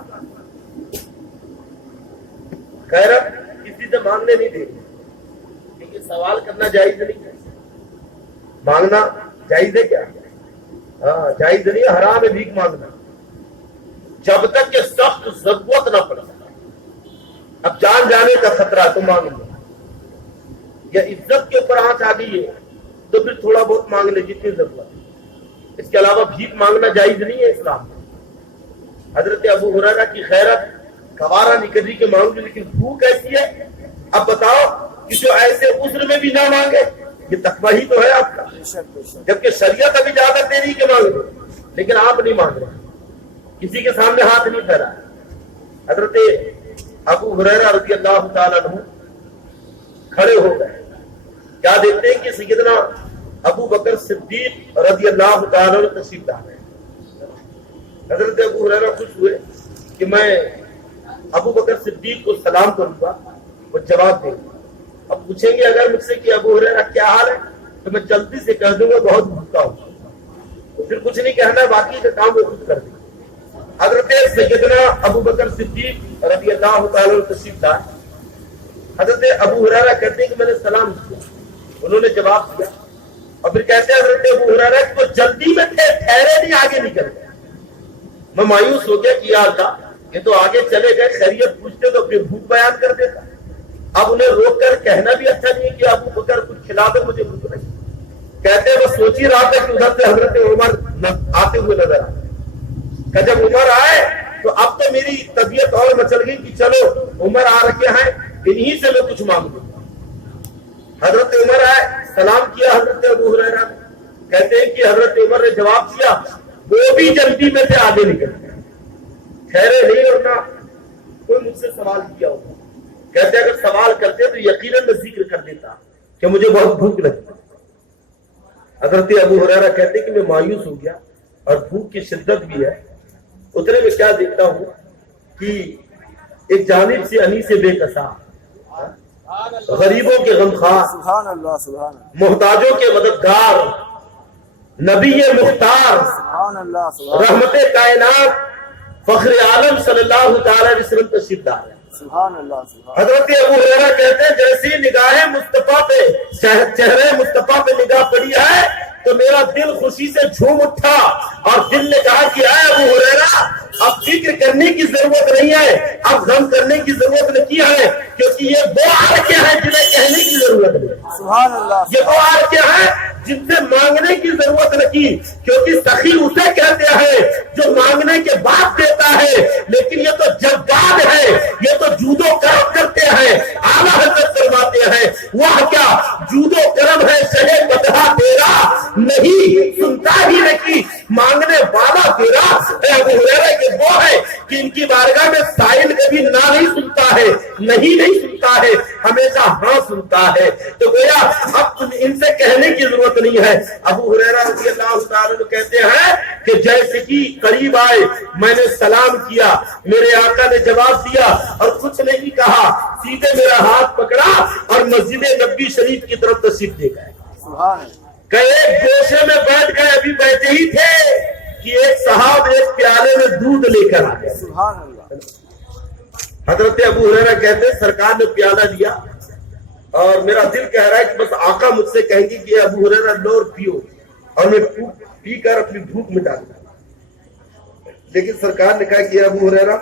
خیر کسی سے مانگنے نہیں دے, لیکن سوال کرنا جائز نہیں ہے. مانگنا جائز ہے کیا؟ ہاں جائز نہیں ہے, حرام ہے بھیک مانگنا, جب تک کہ سخت ضرورت نہ پڑے. اب جان جانے کا خطرہ تو مانگ لو, یا عزت کے اوپر آنچ آ گئی ہے تو پھر تھوڑا بہت مانگ لے جتنی ضرورت ہے. اس کے علاوہ بھیک مانگنا جائز نہیں ہے اسلام میں. حضرت ابو ہریرہ کی خیرت گوارا نہیں کر رہی کہ مانگ لو, لیکن بھوک ایسی ہے. اب بتاؤ کہ جو ایسے عذر میں بھی نہ مانگے, یہ تقویٰ ہی تو ہے آپ کا. جبکہ شریعت ابھی اجازت دے رہی کہ مانگ لو, لیکن آپ نہیں مانگ رہے, کسی کے سامنے ہاتھ نہیں پھیلا. حضرت ابو ہریرہ رضی اللہ تعالیٰ عنہ کھڑے ہو گئے. کیا دیکھتے ہیں کہ سیدنا ابو بکر صدیق رضی اللہ تعالیٰ عنہ تشریف لا رہے ہیں. حضرت ابو ہریرہ خوش ہوئے کہ میں ابو بکر صدیق کو سلام کروں گا, وہ جواب دیں گے. اب پوچھیں گے اگر مجھ سے کہ ابو ہریرہ کیا حال ہے, تو میں جلدی سے کہہ دوں گا بہت بھوکا ہوں. تو پھر کچھ نہیں کہنا ہے, باقی کا کام وہ خود کر دیں. حضرت سیدنا ابو بکر صدیق رضی اللہ تعالیٰ عنہ تشریف لائے. حضرت ابو ہریرہ کہتے ہیں کہ میں نے سلام کیا, انہوں نے جواب دیا, اور پھر کہتے ہیں حضرت ابو ہریرہ تو جلدی میں تھے, ٹھہرے نہیں, آگے نکل گئے. میں مایوس ہو گیا کہ یا اللہ یہ تو آگے چلے گئے, خیریت پوچھتے تو اپنی بھوک بیان کر دیتا. اب انہیں روک کر کہنا بھی اچھا نہیں کہ ابو بکر کچھ کھلا دو, مجھے بھوک نہیں. کہتے ہیں وہ سوچ ہی رہا تھا کہ ادھر سے حضرت عمر آتے ہوئے نظر آئے. کہ جب عمر آئے تو اب تو میری طبیعت اور مچل گئی کہ چلو عمر آ رکھے ہیں, انہی سے میں کچھ مانگوں. حضرت عمر آئے, سلام کیا حضرت ابو ہریرہ. کہتے ہیں کہ حضرت عمر نے جواب دیا, وہ بھی جلدی میں سے آگے نکل گئے, ٹھہرے نہیں اور نہ کوئی مجھ سے سوال کیا ہوگا. کہتے ہیں اگر سوال کرتے تو یقیناً میں ذکر کر دیتا کہ مجھے بہت بھوک لگی. حضرت ابو ہریرہ کہتے ہیں کہ میں مایوس ہو گیا اور بھوک کی شدت بھی ہے. اتنے میں کیا دیکھتا ہوں کہ ایک جانب سے انی سے بے کسا, غریبوں کے غمخوار, سبحان اللہ سبحان اللہ, محتاجوں کے مددگار, نبی مختار, سبحان اللہ سبحان رحمت کائنات, فخر عالم صلی اللہ تعالی علیہ وسلم تشریف لائے. سبحان اللہ سبحان حضرت ابو ہریرہ کہتے ہیں جیسی نگاہ مصطفیٰ پہ, چہرے مصطفیٰ پہ نگاہ پڑی ہے تو میرا دل خوشی سے جھوم اٹھا, اور دل نے کہا کہ اے ابو ہریرہ اب فکر کرنے کی ضرورت نہیں ہے, اب غم کرنے کی ضرورت نہیں ہے, کیونکہ یہ وہ آرکے ہیں جنہیں کہنے کی ضرورت نہیں. سبحان اللہ, یہ وہ آرکے ہیں جن سے مانگنے کی ضرورت نہیں, کیونکہ سخی اسے کہتے ہیں جو مانگنے کے بعد دیتا ہے, لیکن یہ تو جذبات ہے, یہ تو جود و کرم کرتے ہیں. اعلیٰ حضرت فرماتے ہیں وہ کیا جود و کرم ہے, شہ بدہا تیرا نہیں سنتا ہی نہیں, مانگنے والا تیرا. ابو ہریرہ کے وہ ہے کہ ان کی بارگاہ میں سائل کبھی نہ نہیں سنتا ہے, نہیں سنتا ہے, ہمیشہ ہاں سنتا ہے. تو گویا اب ان سے کہنے کی ضرورت نہیں ہے. ابو ہریرہ رضی اللہ تعالیٰ عنہ کہتے ہیں کہ جیسے کہ قریب آئے میں نے سلام کیا, میرے آقا نے جواب دیا اور کچھ نہیں کہا, سیدھے میرا ہاتھ پکڑا اور مسجد نبوی شریف کی طرف تشریف لے گئے. سبحان اللہ, کہ ایک گوشے میں بیٹھ گئے, ابھی بیٹھے ہی تھے کہ ایک صاحب ایک پیالے میں دودھ لے کر آ گئے. سبحان اللہ, حضرت ابو ہریرہ کہتے ہیں سرکار نے پیالہ دیا اور میرا دل کہہ رہا ہے کہ بس آقا مجھ سے کہیں گے کہ ابو ہریرہ لو اور پیو, اور میں پی کر اپنی بھوک مٹا دوں. لیکن سرکار نے کہا کہ ابو ہریرہ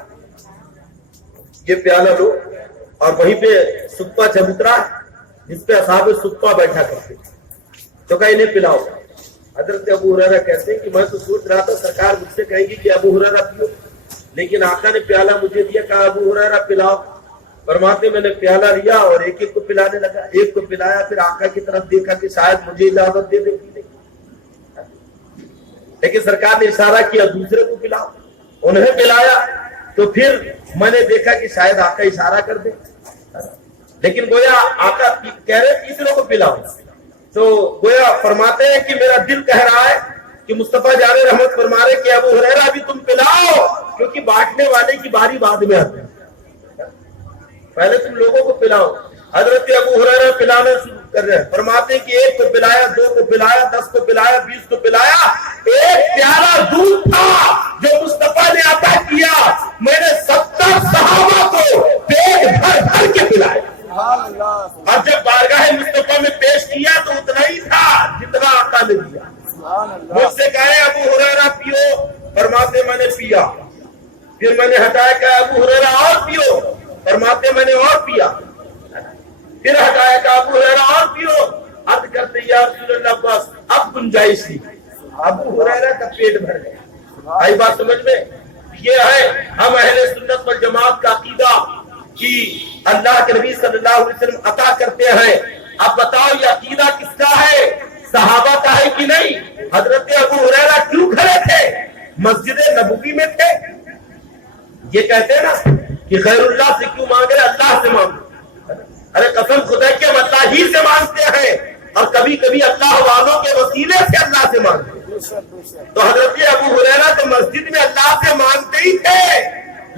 یہ پیالہ لو, اور وہیں پہ صفہ چبوترا جس پہ اصحاب صفہ بیٹھا کرتے, تو کہا انہیں پلاؤ. حضرت ابو ہریرہ کہتے ہیں کہ میں تو سوچ رہا تھا سرکار مجھ سے کہے گی کہ ابو ہریرہ پیو, لیکن آقا نے پیالہ مجھے دیا, کہا ابو ہریرہ پلاؤ. فرماتے میں نے پیالہ لیا اور ایک ایک کو پلانے لگا, ایک کو پلایا, پھر آقا کی طرف دیکھا کہ شاید مجھے اجازت دے دے پینے کی, لیکن سرکار نے اشارہ کیا دوسرے کو پلاؤ, انہیں پلایا. تو پھر میں نے دیکھا کہ شاید آقا اشارہ کر دے, لیکن گویا آقا کہہ رہے تیسروں کو پلاؤ. تو گویا فرماتے ہیں کہ میرا دل کہہ رہا ہے کہ مصطفیٰ جان رحمت فرما رہے کہ ابو ہریرہ بھی تم پلاؤ, کیونکہ بانٹنے والے کی باری بعد میں آتی ہے, پہلے تم لوگوں کو پلاؤ. حضرت ابو ہریرہ پلانا شروع کر رہے ہیں. فرماتے ہیں کہ ایک کو پلایا, دو کو پلایا, 10 کو پلایا, 20 کو پلایا. ایک پیالہ دودھ تھا جو مصطفیٰ نے عطا کیا, میں نے 70 صحابہ کو پیٹ بھر بھر کے پلایا. سبحان اللہ, اور جب بارگاہ مصطفیٰ میں پیش کیا تو اتنا ہی تھا جتنا آقا نے دیا. سبحان اللہ, مجھ سے کہے ابو ہریرہ پیو, فرماتے میں نے پیا. پھر میں نے ہٹایا کہ ابو ہریرہ اور پیو, فرماتے میں نے اور پیا. پھر ہٹایا کہ ابو ہریرہ اور پیو, عرض کرتے یا رسول اللہ بس اب گنجائش نہیں. ابو ہریرہ کا پیٹ بھر گیا. آئی بات سمجھ میں؟ یہ ہے ہم اہل سنت والجماعت کا عقیدہ کہ اللہ کے نبی صلی اللہ علیہ وسلم عطا کرتے ہیں. اب بتاؤ یہ عقیدہ کس کا ہے؟ صحابہ کا ہے کہ نہیں؟ حضرت ابو ہریرہ کیوں کھڑے تھے؟ مسجد نبوی میں تھے. یہ کہتے ہیں نا کہ غیر اللہ سے کیوں مانگ رہے, اللہ سے مانگو. ارے قسم خدا کہ ہم اللہ ہی سے مانگتے ہیں, اور کبھی کبھی اللہ والوں کے وسیلے سے اللہ سے مانگتے ہیں. تو حضرت ابو ہریرہ تو مسجد میں اللہ سے مانگتے ہی تھے,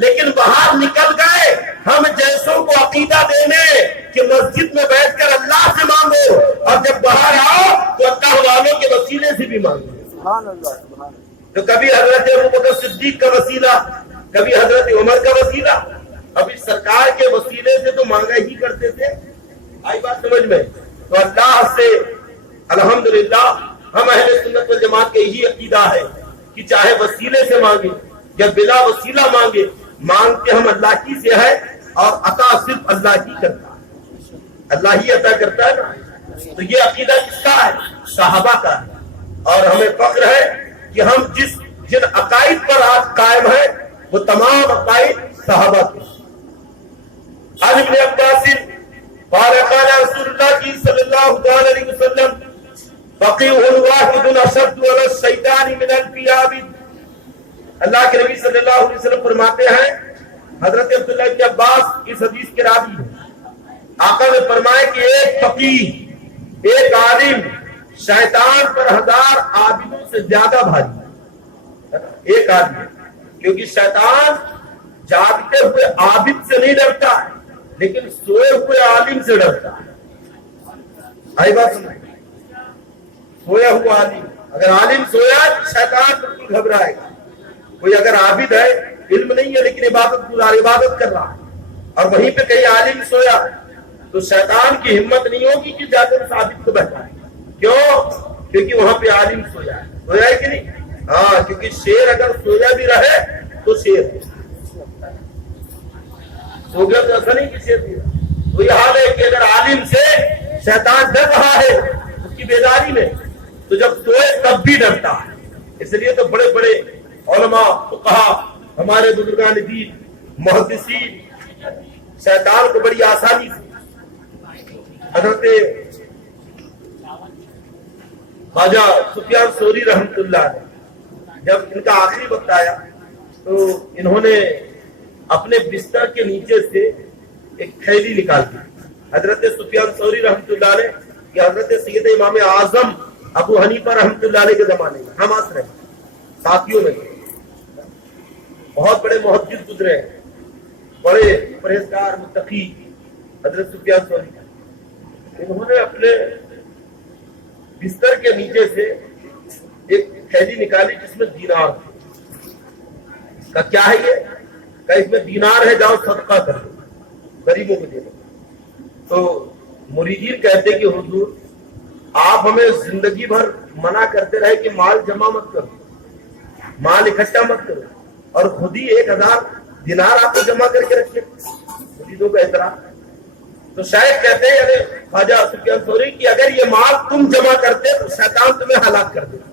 لیکن باہر نکل گئے ہم جیسوں کو عقیدہ دینے کہ مسجد میں بیٹھ کر اللہ سے مانگو, اور جب باہر آؤ تو اللہ والوں کے وسیلے سے بھی مانگو. سبحان اللہ, سبحان اللہ. تو کبھی حضرت ابوبکر صدیق کا وسیلہ، کبھی حضرت عمر کا وسیلہ، ابھی سرکار کے وسیلے سے تو مانگا ہی کرتے تھے. آئی بات سمجھ میں؟ تو اللہ سے الحمدللہ ہم اہل سنت والجماعت کا یہی عقیدہ ہے کہ چاہے وسیلے سے مانگے یا بلا وسیلہ مانگے، مانگتے ہم اللہ کی سے ہے اور عطا صرف اللہ ہی کرتا ہے، اللہ ہی عطا کرتا ہے نا. تو یہ عقیدہ کس کا ہے؟ صحابہ کا ہے. اور ہمیں فخر ہے کہ ہم جن عقائد پر آج قائم ہیں وہ تمام عقائد صحابہ کے. عن ابن عباس قال قال رسول اللہ صلی اللہ علیہ وسلم فقیہ واحد اشد علی الشیطان من الف عابد. اللہ کے نبی صلی اللہ علیہ وسلم فرماتے ہیں، حضرت عبداللہ بن عباس اس حدیث کے راوی ہیں، آقا نے فرمایا کہ ایک فقیہ، ایک عالم شیطان پر 1000 عابدوں سے زیادہ بھاری ہے. ایک آدمی، کیونکہ شیطان جاگتے ہوئے عابد سے نہیں ڈرتا ہے لیکن سوئے ہوئے عالم سے ڈرتا ہے. آئی بات سمجھ؟ سویا ہوا عالم، اگر عالم سویا شیطان بالکل گھبرائے گا. کوئی اگر عابد ہے، علم نہیں ہے لیکن عبادت کر رہا ہے، اور وہیں پہ کہیں عالم سویا تو شیطان کی ہمت نہیں ہوگی کہ جا کر اس عابد کو بہتائے. کیوں؟ کیونکہ وہاں پہ عالم سویا ہے کہ نہیں؟ ہاں، کیونکہ شیر اگر سویا بھی رہے تو شیر سو گیا تو ایسا نہیں کہ شیر بھی. تو یہ حال ہے کہ اگر عالم سے شیطان ڈر رہا ہے اس کی بیداری میں، تو جب سوئے تب بھی ڈرتا ہے. اس لیے تو بڑے بڑے علماء فقہا، ہمارے بزرگان دین، محدثین شیطان کو بڑی آسانی سے، حضرت خواجہ سفیان ثوری رحمۃ اللہ علیہ، جب ان کا آخری وقت آیا تو انہوں نے اپنے بستر کے نیچے سے ایک تھیلی نکال دی. حضرت سفیان ثوری رحمۃ اللہ علیہ کہ حضرت سید امام اعظم ابو حنیفہ رحمۃ اللہ علیہ کے زمانے میں ہم آس رہے ساتھیوں میں بہت بڑے محدث گزرے ہیں، بڑے پرہیزگار متقی حضرت سفیان ثوری. انہوں نے اپنے بستر کے نیچے سے ایک تھیلی نکالی جس میں دینار کا. کیا ہے یہ؟ کہ اس میں دینار ہے، جاؤ صدقہ کر دو، غریبوں کو دے دو. تو مریدین کہتے کہ حضور آپ ہمیں زندگی بھر منع کرتے رہے کہ مال جمع مت کرو، مال اکٹھا مت کرو، اور خود ہی 1000 دینار آپ کو جمع کر کے رکھے. مریدوں کا اعتراض. تو شاید کہتے ہیں یعنی خواجہ سفیان ثوری کہ اگر یہ مال تم جمع کرتے تو شیطان تمہیں ہلاک کر دیتا.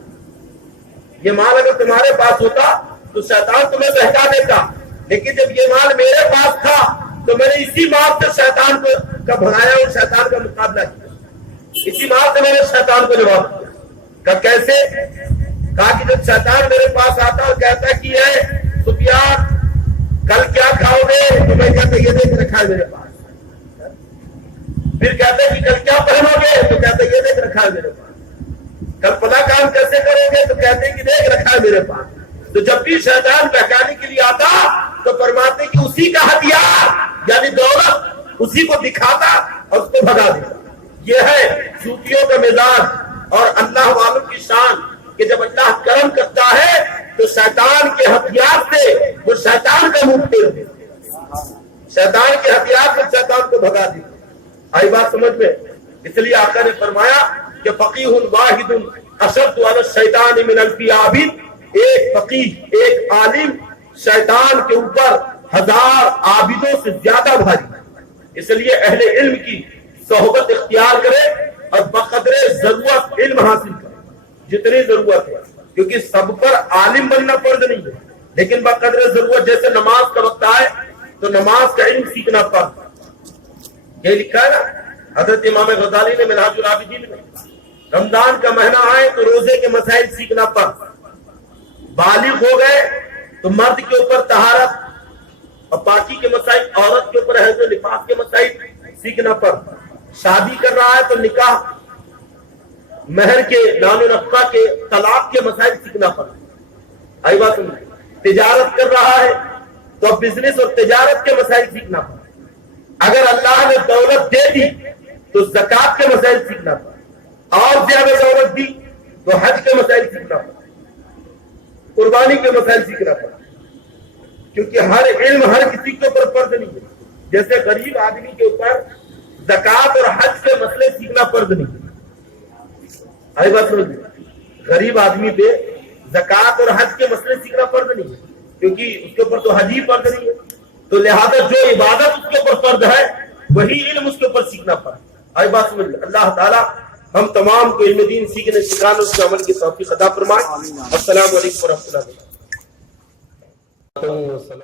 یہ مال اگر تمہارے پاس ہوتا تو شیطان تمہیں بہکا دیتا، لیکن جب یہ مال میرے پاس تھا تو میں نے اسی مال سے شیطان کو بھگایا اور شیطان کا مقابلہ کیا. اسی مال سے میں نے شیطان کو جواب دیا. کہ کیسے؟ کہا کہ جب شیطان میرے پاس آتا اور کہتا کہ سفیان کل کیا کھاؤ گے تو میں کہتا یہ دیکھ رکھا ہے میرے پاس. پھر کہتے کہ کل کیا پہنو گے تو کہتے یہ دیکھ رکھا ہے میرے پاس. کل فلاں کام کیسے کرو گے تو کہتے کہ دیکھ رکھا ہے میرے پاس. تو جب بھی شیطان بہکانے کے لیے آتا تو فرماتے کہ اسی کا ہتھیار یعنی دولت اسی کو دکھاتا اور اس کو بھگا دیتا. یہ ہے صوفیوں کا مزاج اور اللہ والوں کی شان کہ جب اللہ کرم کرتا ہے تو شیطان کے ہتھیار سے وہ شیطان کا منہ پھیر دیتا، شیطان کے ہتھیار سے شیطان کو بھگا دیتا. آئی بات سمجھ میں؟ اس لیے آقا نے فرمایا کہ فقیہ واحد اشد علی الشیطان من الف عابد. ایک فقیہ، ایک عالم شیطان کے اوپر 1000 عابدوں سے زیادہ بھاری. اس لیے اہل علم کی صحبت اختیار کرے اور بقدر ضرورت علم حاصل کرے جتنی ضرورت ہے، کیونکہ سب پر عالم بننا فرض نہیں ہے، لیکن بقدر ضرورت. جیسے نماز کا وقت آئے تو نماز کا علم سیکھنا فرض. یہ لکھا ہے نا حضرت امام غزالی نے منہاج العابدین میں، رمضان کا مہینہ آئے تو روزے کے مسائل سیکھنا فرض. بالغ ہو گئے تو مرد کے اوپر طہارت اور پاکی کے مسائل، عورت کے اوپر حیض و نفاس کے مسائل سیکھنا فرض. شادی کر رہا ہے تو نکاح، مہر کے، نان و نفقہ کے، طلاق کے مسائل سیکھنا فرض. آئی بات سمجھ؟ تجارت کر رہا ہے تو اب بزنس اور تجارت کے مسائل سیکھنا فرض. اگر اللہ نے دولت دے دی تو زکات کے مسائل سیکھنا پڑا، اور زیادہ دولت دی تو حج کے مسائل سیکھنا پڑا. قربانی کے مسائل سیکھنا پڑا، کیونکہ ہر علم ہر کسی کے اوپر فرض نہیں ہے. جیسے غریب آدمی کے اوپر زکوٰۃ اور حج کے مسئلے سیکھنا فرض نہیں ہے. آئی بات سمجھ، غریب آدمی پہ زکوٰۃ اور حج کے مسئلے سیکھنا فرض نہیں ہے، کیونکہ اس کے اوپر تو حج ہی فرض نہیں ہے. تو لہذا جو عبادت اس کے اوپر فرض ہے وہی علم اس کے اوپر سیکھنا پڑا. آئی بات سمجھ. اللہ تعالیٰ ہم تمام کو علم دین سیکھنے سکھانے اس کے عمل کی توفیق عطا فرمائے. السلام علیکم ورحمۃ اللہ.